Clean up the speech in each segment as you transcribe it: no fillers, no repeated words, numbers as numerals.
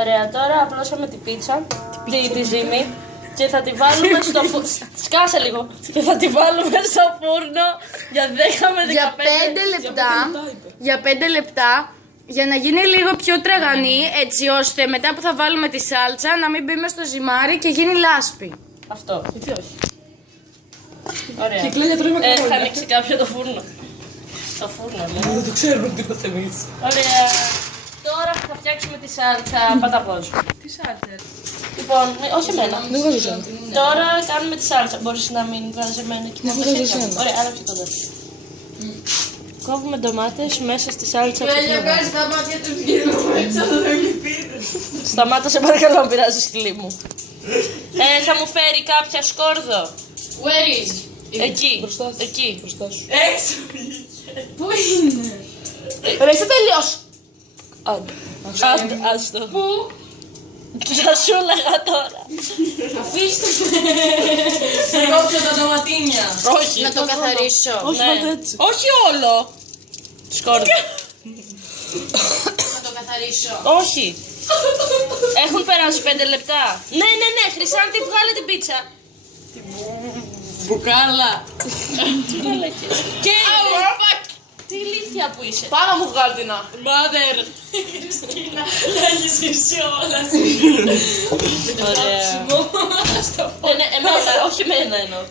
Ωραία, τώρα απλώσαμε την πίτσα, τη ζύμη και θα τη βάλουμε στο φούρνο. Σκάσε λίγο. Και θα τη βάλουμε στο φούρνο για 10 με 15 για 5 λεπτά. Για 5 λεπτά. Για να γίνει λίγο πιο τραγανή, έτσι ώστε μετά που θα βάλουμε τη σάλτσα να μην μπει μες στο ζυμάρι και γίνει λάσπη. Αυτό. Γιατί όχι. Ωραία. Και η Κλέλια τρώει μακαρόνια. Θα ανοίξει κάποιο το φούρνο. Το φούρνο, ναι. Δεν το ξέρουμε τι είμαστε εμείς. Ωραία. Τώρα θα φτιάξουμε τη σάλτσα παταπόζ. Τι σάλτσα. Λοιπόν, όχι εμένα. Δεν βάζω σάλτσα. Τώρα κάνουμε τη σάλτσα. Μπορείς να μην βάζεις εμένα και να βάζω εσένα. Ωραία, άναψε κοντά. Κόβουμε ντομάτες μέσα στη σάλτσα. βγάζει τα μάτια του γύρω μέσα, δεν λυπήρες. Σταμάτα σε παρακαλώ, αν πειράζει σκυλί μου. Θα μου φέρει κάποια σκόρδο. Where is? Εκεί. Μπροστά σου. Εκεί. Μπροστά σου. Έξω. Πού είναι? Ρε, είσαι τέλειος. Άντε, άστο. Πού? Θα σου έλεγα τώρα. Αφήστε με. Να κόψω τα ντοματίνια. Όχι. Να το καθαρίσω. Όχι, Ναι. πάντα έτσι. Όχι όλο. Σκόρδο. Να το καθαρίσω. Όχι. Έχουν περάσει 5 λεπτά. Ναι, Χρυσάνθη, βγάλε την πίτσα. Μπουκάλα. Και τι ηλίθεια που είσαι. Πάρα μου βγάλει την Mother. Χριστίνα, λέγεις εσύ όλα. Ωραία. Ναι, εμένα, όχι εμένα εννοώ.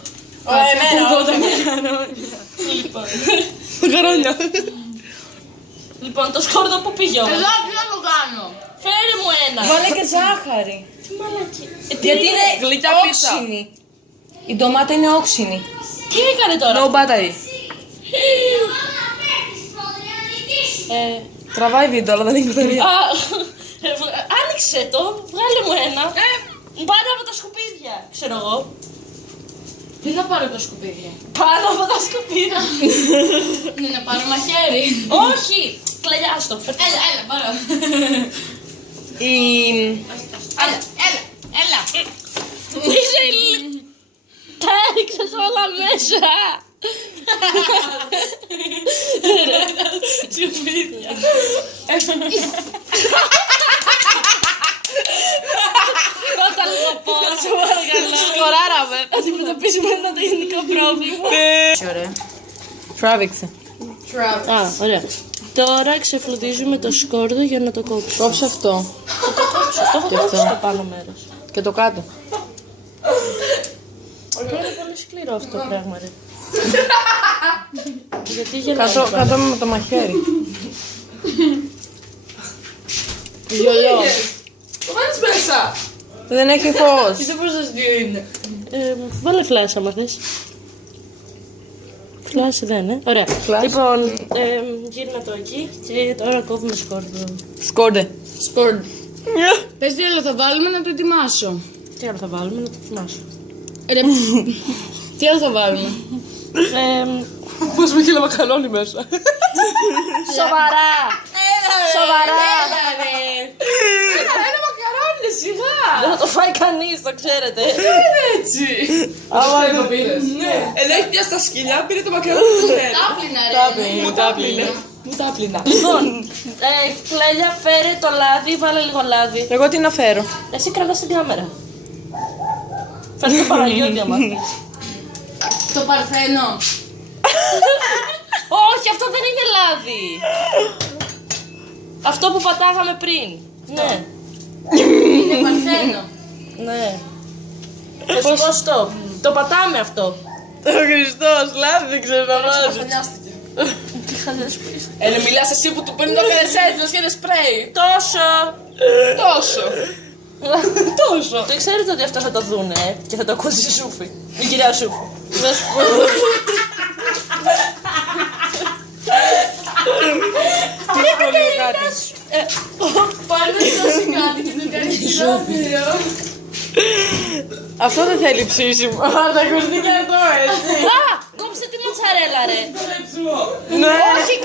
Εμένα. Λοιπόν. Μακαρόνια. Λοιπόν, το σκόρδο που πήγε όμως. Εδώ τι να το κάνω? Φέρε μου ένα. Βάλε και ζάχαρη. Τι μαλακή. Γιατί είναι γλυκιά όξινη. Η ντομάτα είναι όξινη. Τι έκανε τώρα. No battery. Τραβάει βίντεο, αλλά δεν έχει μπαταρία. Άνοιξε το, βγάλε μου ένα. Πάνω από τα σκουπίδια, ξέρω εγώ. Τι θα πάρω τα σκουπίδια? Πάνω από τα σκουπίδια. Ναι, να πάρω μαχαίρι. Όχι, κλαγιάστο. Έλα, πάρω. Έλα. Είσαι τα έριξες όλα μέσα. Σκουπίδια. Όταν το πω, σου παρακαλώ. Σκοράραμε. Αντιμετωπίζουμε ένα τεχνικό πρόβλημα. Ωραία. Τράβηξε. Α, ωραία. Τώρα ξεφλουδίζουμε το σκόρδο για να το κόψουμε. Κόψε αυτό. Το έχω κόψει στο πάνω μέρος. Και το κάτω. Είναι πολύ σκληρό αυτό το πράγμα, ρε. Γιατί γελάει. Κάτω με το μαχαίρι. Γιολιό. Το βάλεις μέσα. Δεν έχει φως. Τι ποσοστό είναι? Βάλε φλάσσα άμα θες. Φλάσσα δεν είναι. Ωραία. Φλάσσα. Λοιπόν, γύρνα το εκεί και τώρα κόβουμε σκόρδο. Σκόρντε. Σκόρντ. Πες τι άλλο θα βάλουμε να το ετοιμάσω. Τι άλλο θα βάλουμε, να το θυμάσω. Ρε, τι άλλο θα βάλουμε? Πώς με χείλα μακαρόνι μέσα. Σοβαρά! Σοβαρά! Ένα μακαρόνι, σιγά. Δεν θα το φάει κανείς, το ξέρετε. Έτσι. Άμα Το πήρες? Ναι. ενώ έχει πιάσει τα σκυλιά, πήρε το μακαρόνι του νερό. Τάπλινα, ρε. Μου τα πλύνε. Μου τα πλύνε. Λοιπόν, Κλέλια, φέρε το λάδι, βάλε λίγο λάδι. Εγώ τι να φέρω. Εσύ κρατάς την κάμερα. Φέρε το Παναγιώτη άμα θες. Το παρθένο. Όχι, αυτό δεν είναι λάδι. Αυτό που πατάγαμε πριν. Ναι, Είναι παρθένο. ναι. Πώς το. Το πατάμε αυτό. Ο Χριστός, λάδι δεν ξέρω να βάζει. Τι χαλές που είσαι. Μιλάς εσύ που του παίρνει το κάνεις έτσι, λες και είναι σπρέι. Τόσο. Τόσο. Τόσο. Δεν ξέρετε ότι αυτό θα το δούνε και θα το ακούσει η Σούφη. Η κυρία Σούφη. Τι σχολείο κάτι. Πάνε σώσει κάτι και το κάνει χειρότερο. Αυτό δεν θέλει ψήσιμο. Θα ακουστεί και αυτό έτσι. Α! Κόψε τη μοτσαρέλα, ρε. Ναι. Όχι,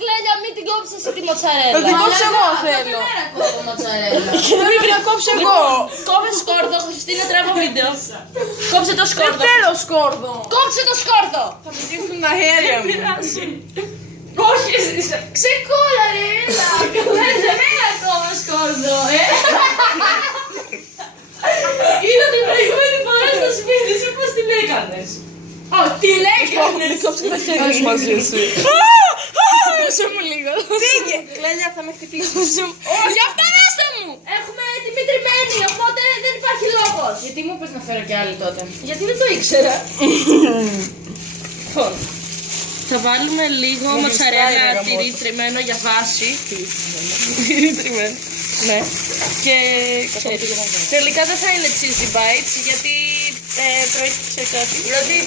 Κλέλια, μην την κόψεις εσύ τη μοτσαρέλα. Θα την κόψω εγώ θέλω. Μέρα κόβω μοτσαρέλα. Πρέπει να κόψω εγώ. Κόβε σκόρδο, Χριστίνα, τραβώ βίντεο. Κόψε το Δεν σκόρδο. θέλω σκόρδο. Κόψε το σκόρδο. Θα μου τύχουν τα χέρια μου. Όχι, Ξεκόλα, ρε, έλα. Κόβε μέρα κόβω σκόρδο. Κλέλια, κόψε τα χέρια σου μαζί σου. Δώσε μου λίγο. Πήγε. Κλέλια, θα με χτυπήσει. Για αυτά δώστε μου! Έχουμε τιμή τριμμένη, οπότε δεν υπάρχει λόγος. Γιατί μου είπες να φέρω κι άλλη τότε? Γιατί δεν το ήξερα. Λοιπόν, θα βάλουμε λίγο μοτσαρέλα τυρί τριμμένο για βάση. Τυρί τριμμένο. Ναι. Και τελικά δεν θα είναι cheesy bites γιατί προέκυψε κάτι. Γιατί.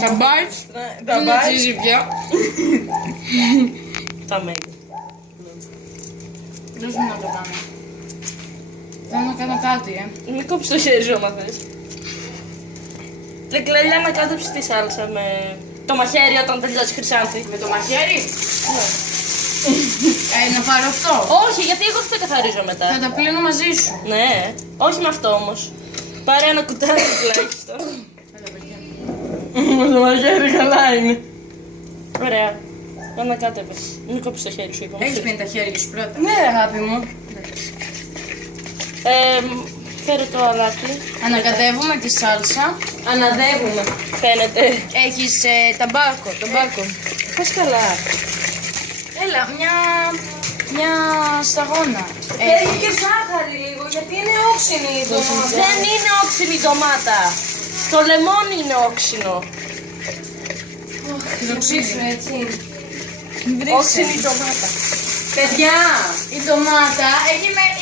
Τα bites Τα δεν μπάι. αξίζει πια. Τα μέγα. Δώσ' μου να το κάνω. Θέλω να κάνω κάτι, Μην κόψεις το χέρι σου άμα θες. Κλέλια να κάτεψεις τη σάλτσα με το μαχαίρι όταν τελειώσει Χρυσάνθη. Με το μαχαίρι. Να πάρω αυτό. Όχι, γιατί εγώ αυτό καθαρίζω μετά. Θα τα πλύνω μαζί σου. Ναι, όχι με αυτό όμως. Πάρε ένα κουτάλι τουλάχιστον. Με το μαχαίρι καλά είναι. Ωραία. Ανακάτευε. Μην κόψεις το χέρι σου, είπαμε. Έχεις πλύνει τα χέρια σου πρώτα? Ναι, αγάπη μου. Φέρε το αλάτι. Ανακατεύουμε τη σάλσα. Αναδεύουμε. Φαίνεται. Έχεις ταμπάκο. Πας καλά. Έλα, μια σταγόνα. Θέλει και ζάχαρη λίγο, γιατί είναι όξινη η ντομάτα. Δεν είναι όξινη η ντομάτα. Το λεμόνι είναι όξινο. Χειροξίσου έτσι. Όξινη η ντομάτα. Παιδιά! Η ντομάτα έχει με...